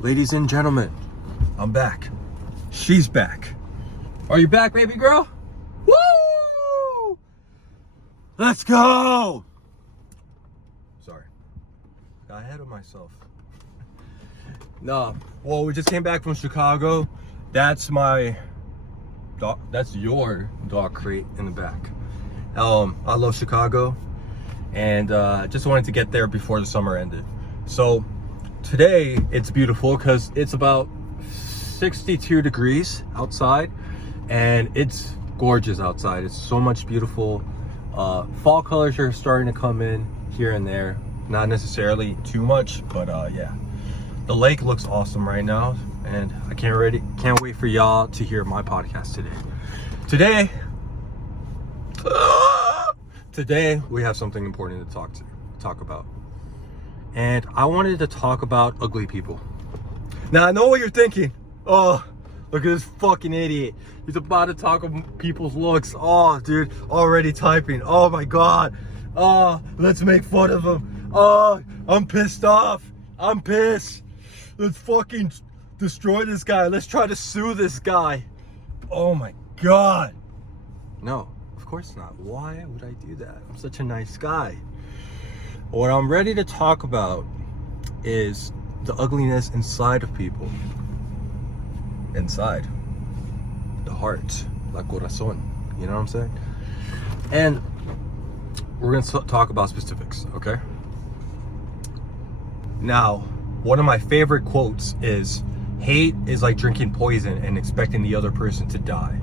Ladies and gentlemen, I'm back. She's back. Are you back, baby girl? Woo! Let's go! Sorry. Got ahead of myself. No. Well, we just came back from Chicago. That's my dog. That's your dog crate in the back. I love Chicago, and just wanted to get there before the summer ended. So today it's beautiful because it's about 62 degrees outside, and it's gorgeous outside. It's so much beautiful. Fall colors are starting to come in here and there. Not necessarily too much, but yeah. The lake looks awesome right now, and I can't wait for y'all to hear my podcast today. Today we have something important to talk about. And I wanted to talk about ugly people. Now I know what you're thinking. Oh, look at this fucking idiot. He's about to talk about people's looks. Oh, dude, already typing. Oh my God. Oh, let's make fun of him. Oh, I'm pissed off. I'm pissed. Let's fucking destroy this guy. Let's try to sue this guy. Oh my God. No, of course not. Why would I do that? I'm such a nice guy. What I'm ready to talk about is the ugliness inside of people. Inside. The heart. La corazón. You know what I'm saying? And we're going to talk about specifics, okay? Now, one of my favorite quotes is, hate is like drinking poison and expecting the other person to die.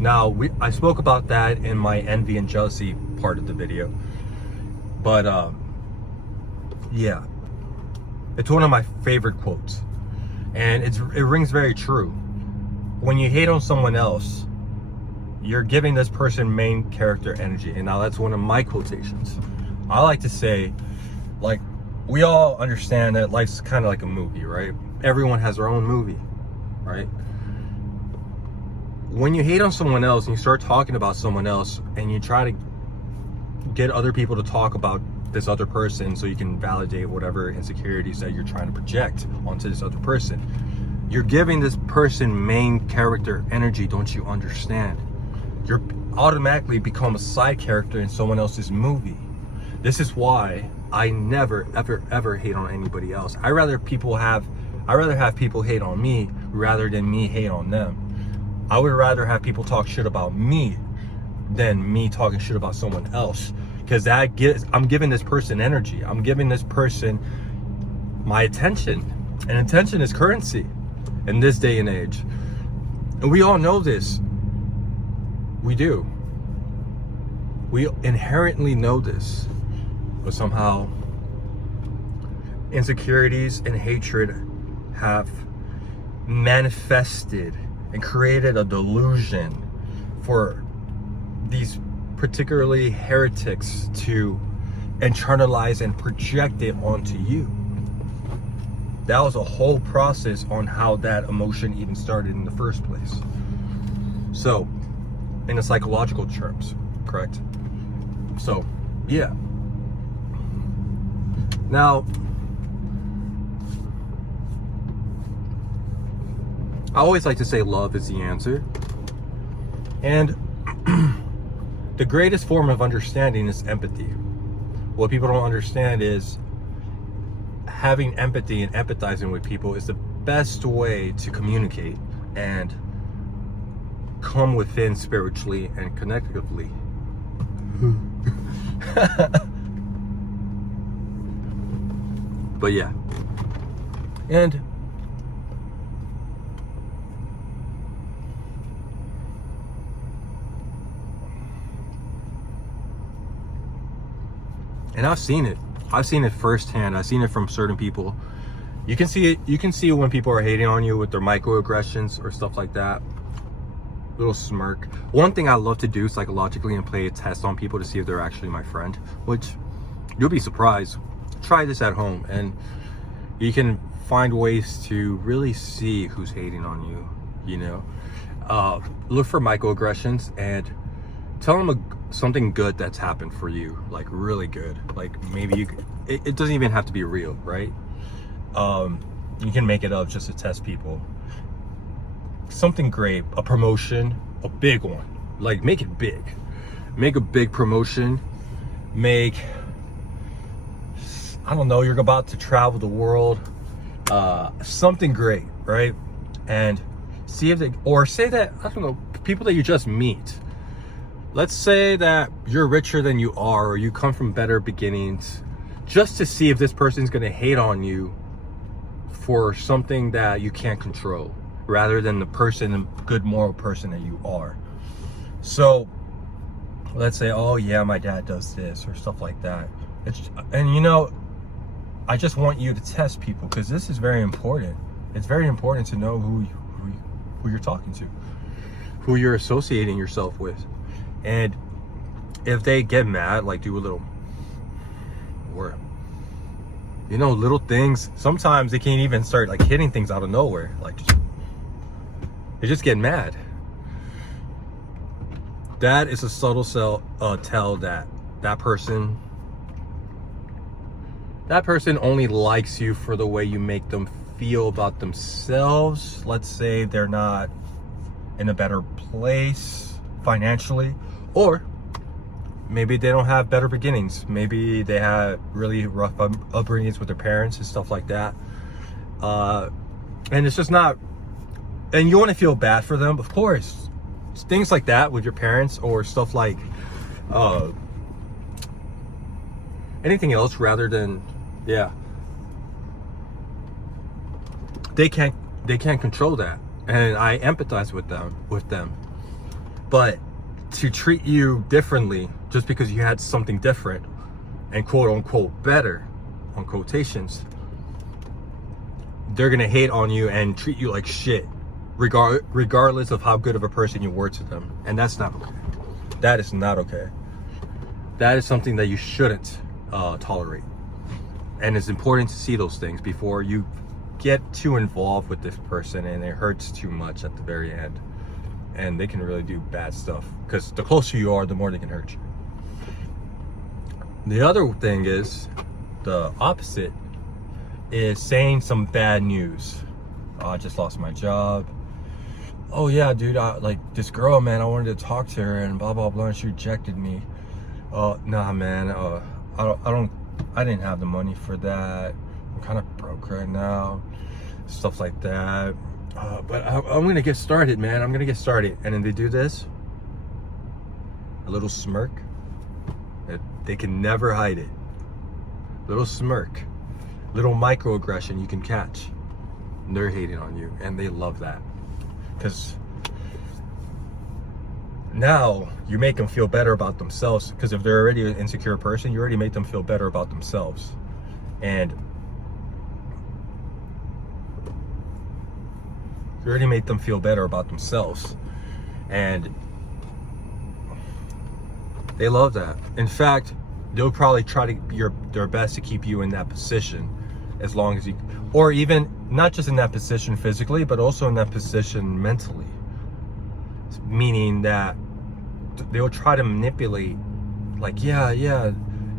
Now, I spoke about that in my envy and jealousy part of the video. But, yeah. It's one of my favorite quotes. And it rings very true. When you hate on someone else, you're giving this person main character energy. And now that's one of my quotations. I like to say, like, we all understand that life's kind of like a movie, right? Everyone has their own movie, right? When you hate on someone else and you start talking about someone else and you try to get other people to talk about this other person so you can validate whatever insecurities that you're trying to project onto this other person, you're giving this person main character energy. Don't you understand? You're automatically become a side character in someone else's movie. This is why I never, ever hate on anybody else. I rather have people hate on me rather than me hate on them. I would rather have people talk shit about me than me talking shit about someone else. Because I'm giving this person energy. I'm giving this person my attention. And attention is currency in this day and age. And we all know this. We do. We inherently know this. But somehow insecurities and hatred have manifested and created a delusion for these particularly heretics to internalize and project it onto you. That was a whole process on how that emotion even started in the first place. So, in the psychological terms, correct? So, yeah. Now, I always like to say love is the answer. And the greatest form of understanding is empathy. What people don't understand is having empathy and empathizing with people is the best way to communicate and come within spiritually and connectively. But yeah. And I've seen it. I've seen it firsthand. I've seen it from certain people. You can see it. You can see when people are hating on you with their microaggressions or stuff like that. Little smirk. One thing I love to do psychologically and play a test on people to see if they're actually my friend, which you'll be surprised. Try this at home and you can find ways to really see who's hating on you, you know. Look for microaggressions and tell them something good that's happened for you, like really good. Like maybe it doesn't even have to be real, right? You can make it up just to test people. Something great, a promotion, a big one. Like, make it big. Make a big promotion. Make, I don't know, you're about to travel the world. Something great, right? And see if they, or say that, I don't know, people that you just meet. Let's say that you're richer than you are, or you come from better beginnings, just to see if this person's gonna hate on you for something that you can't control, rather than the person, the good moral person that you are. So let's say, oh yeah, my dad does this, or stuff like that. And you know, I just want you to test people, because this is very important. It's very important to know who you're talking to, who you're associating yourself with. And if they get mad, like do a little, or you know, little things. Sometimes they can't even start like hitting things out of nowhere. Like they just get mad. That is a subtle tell that that person only likes you for the way you make them feel about themselves. Let's say they're not in a better place financially, or maybe they don't have better beginnings. Maybe they had really rough upbringings with their parents and stuff like that. And it's just not, and you want to feel bad for them, of course. Things like that with your parents, or stuff like anything else rather than, yeah. They can't control that. And I empathize with them. But to treat you differently just because you had something different and quote unquote better, on quotations, they're gonna hate on you and treat you like shit, regardless of how good of a person you were to them. And that's not okay. That is not okay. That is something that you shouldn't tolerate. And it's important to see those things before you get too involved with this person and it hurts too much at the very end. And they can really do bad stuff, because the closer you are, the more they can hurt you. The other thing is, the opposite is saying some bad news. Oh, I just lost my job. Oh yeah, dude, like this girl, man, I wanted to talk to her and blah blah blah, and she rejected me. Nah, man, I didn't have the money for that. I'm kind of broke right now. Stuff like that. But I'm gonna get started, man. I'm gonna get started. And then they do this, a little smirk. They can never hide it. Little smirk, little microaggression you can catch. And they're hating on you, and they love that, because now you make them feel better about themselves. Because if they're already an insecure person, you already make them feel better about themselves. And you already made them feel better about themselves. And they love that. In fact, they'll probably try to their best to keep you in that position, as long as you, or even not just in that position physically, but also in that position mentally. Meaning that they'll try to manipulate, like, yeah,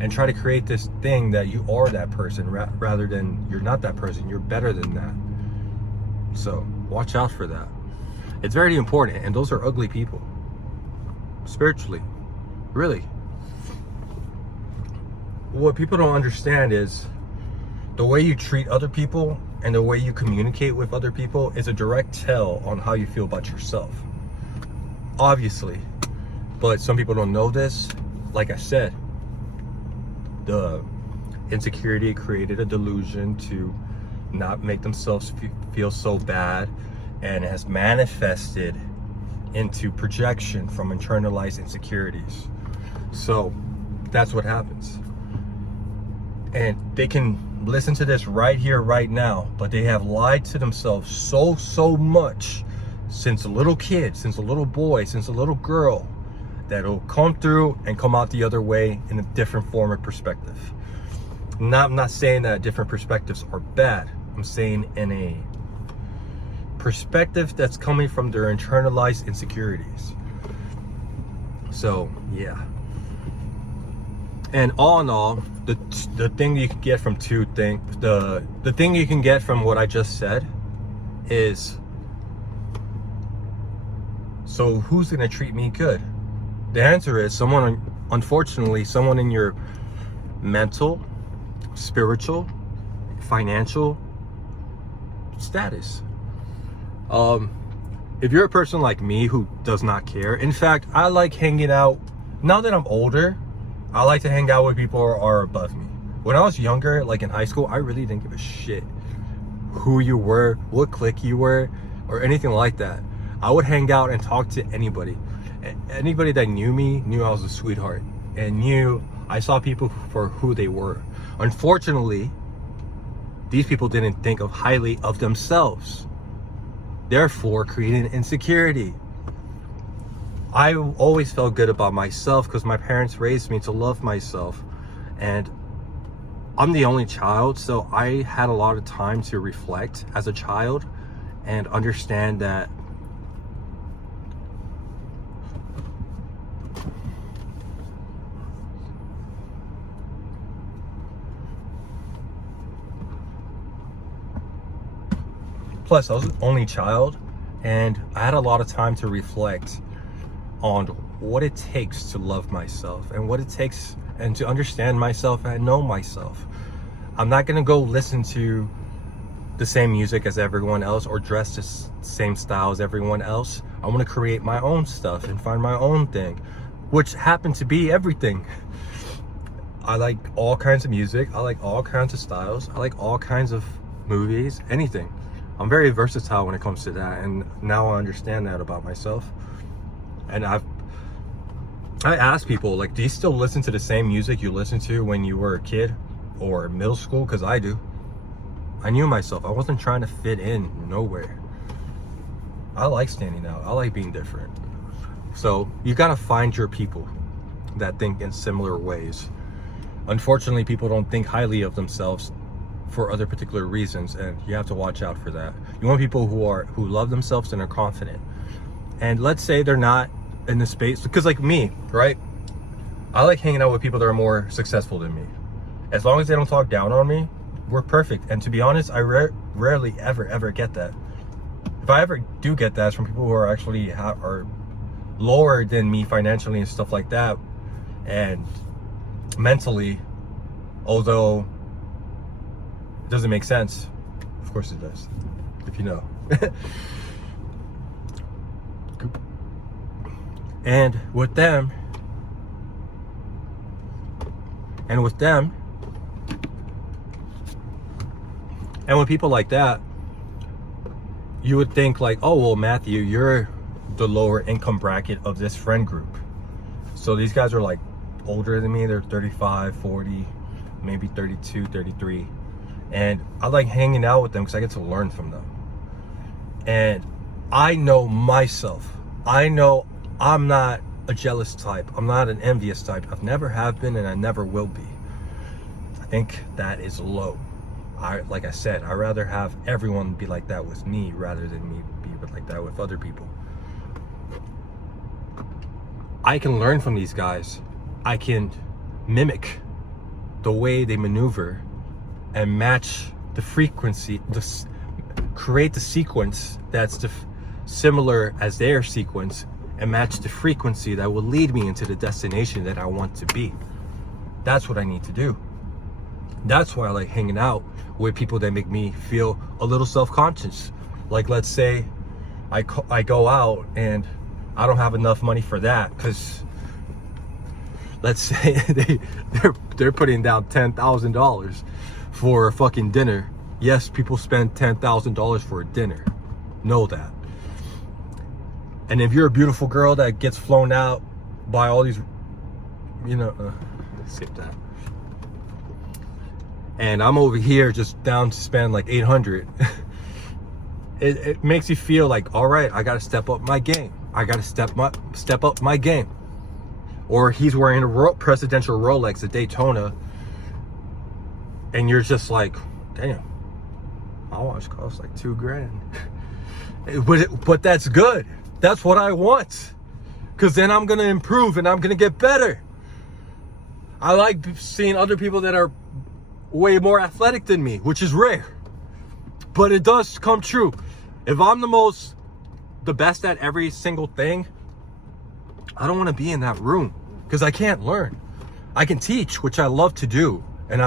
and try to create this thing that you are that person, rather than you're not that person, you're better than that. So watch out for that. It's very important. And those are ugly people, spiritually, really. What people don't understand is the way you treat other people and the way you communicate with other people is a direct tell on how you feel about yourself, obviously. But some people don't know this. Like I said, the insecurity created a delusion to not make themselves feel so bad, and has manifested into projection from internalized insecurities. So that's what happens. And they can listen to this right here, right now, but they have lied to themselves so much since a little kid, since a little boy, since a little girl, that it'll come through and come out the other way in a different form of perspective. I'm not saying that different perspectives are bad. I'm saying in a perspective that's coming from their internalized insecurities. So yeah, And all in all, the thing you can get from the thing you can get from what I just said is, so who's gonna treat me good? The answer is unfortunately, someone in your mental, spiritual, financial status. If you're a person like me who does not care, in fact, I like hanging out, now that I'm older, I like to hang out with people who are above me. When I was younger, like in high school, I really didn't give a shit who you were, what clique you were, or anything like that. I would hang out and talk to anybody. Anybody that knew me knew I was a sweetheart and knew I saw people for who they were. Unfortunately, these people didn't think highly of themselves, therefore creating insecurity. I always felt good about myself because my parents raised me to love myself, and I'm the only child, so I had a lot of time to reflect as a child and understand that plus I was the only child, and I had a lot of time to reflect on what it takes to love myself and what it takes and to understand myself and know myself. I'm not gonna go listen to the same music as everyone else or dress the same style as everyone else. I want to create my own stuff and find my own thing, which happened to be everything. I like all kinds of music, I like all kinds of styles, I like all kinds of movies, anything. I'm very versatile when it comes to that, and now I understand that about myself. And I ask people, like, do you still listen to the same music you listened to when you were a kid or middle school? Because I do. I knew myself. I wasn't trying to fit in nowhere. I like standing out. I like being different. So you gotta find your people that think in similar ways. Unfortunately, people don't think highly of themselves for other particular reasons, and you have to watch out for that. You want people who love themselves and are confident. And let's say they're not in the space, because like me, right? I like hanging out with people that are more successful than me. As long as they don't talk down on me, we're perfect. And to be honest, I rarely ever get that. If I ever do get that, it's from people who are actually are lower than me financially and stuff like that, and mentally, although it doesn't make sense. Of course it does, if you know. And with them, and with people like that, you would think like, oh, well, Matthew, you're the lower income bracket of this friend group. So these guys are like older than me. They're 35, 40, maybe 32, 33. And I like hanging out with them because I get to learn from them. And I know myself. I know I'm not a jealous type. I'm not an envious type. I've never have been, and I never will be. I think that is low. Like I said, I'd rather have everyone be like that with me rather than me be like that with other people. I can learn from these guys. I can mimic the way they maneuver and match the frequency, create the sequence that's similar as their sequence, and match the frequency that will lead me into the destination that I want to be. That's what I need to do. That's why I like hanging out with people that make me feel a little self-conscious. Like, let's say I go out and I don't have enough money for that, because let's say they're putting down $10,000 for a fucking dinner. Yes, people spend $10,000 for a dinner. Know that. And if you're a beautiful girl that gets flown out by all these, skip that. And I'm over here just down to spend like 800. It makes you feel like, all right, I gotta step up my game. I gotta step up my game. Or he's wearing a presidential Rolex at Daytona, and you're just like, damn, my watch costs like $2,000. But that's good. That's what I want, because then I'm gonna improve and I'm gonna get better. I like seeing other people that are way more athletic than me, which is rare. But it does come true. If I'm the best at every single thing, I don't want to be in that room because I can't learn. I can teach, which I love to do. And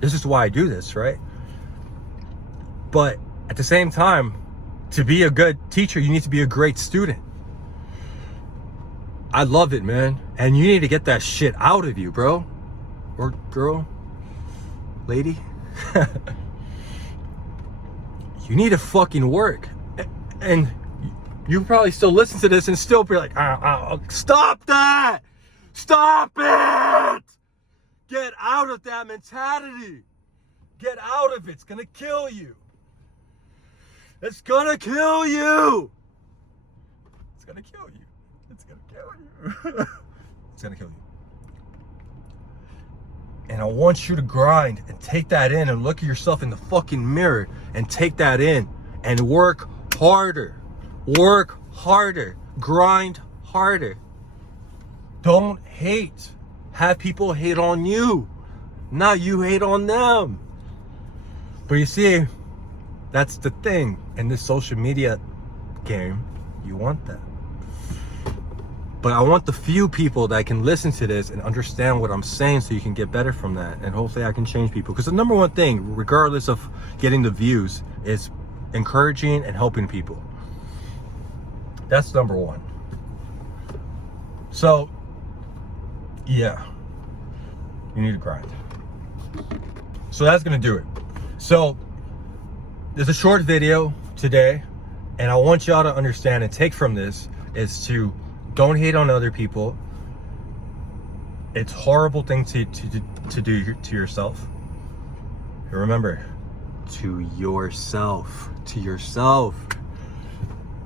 this is why I do this, right? But at the same time, to be a good teacher, you need to be a great student. I love it, man. And you need to get that shit out of you, bro. Or girl, lady. You need to fucking work. And you probably still listen to this and still be like, stop that! Stop it! Get out of that mentality. Get out of it. It's gonna kill you. It's gonna kill you. It's gonna kill you. It's gonna kill you. It's gonna kill you. And I want you to grind and take that in and look at yourself in the fucking mirror and take that in and work harder. Work harder. Grind harder. Don't hate. Have people hate on you. Not you hate on them. But you see, that's the thing. In this social media game, you want that. But I want the few people that can listen to this and understand what I'm saying so you can get better from that. And hopefully I can change people. Because the number one thing, regardless of getting the views, is encouraging and helping people. That's number one. So, yeah. You need to grind. So that's going to do it. So, there's a short video today. And I want y'all to understand and take from this is to don't hate on other people. It's a horrible thing to do to yourself. And remember, to yourself. To yourself.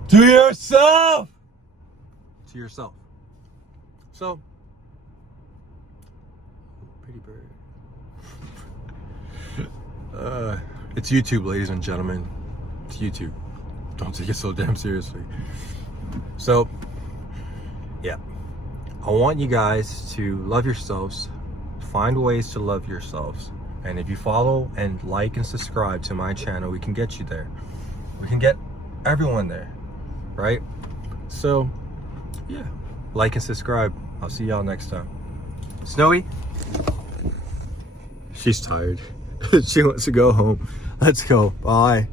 To yourself. To yourself. So, pretty bird. It's YouTube, ladies and gentlemen. It's YouTube. Don't take it so damn seriously. So, yeah. I want you guys to love yourselves. Find ways to love yourselves. And if you follow and like and subscribe to my channel, we can get you there. We can get everyone there. Right? So, yeah. Like and subscribe. I'll see y'all next time. Snowy? She's tired. She wants to go home. Let's go. Bye.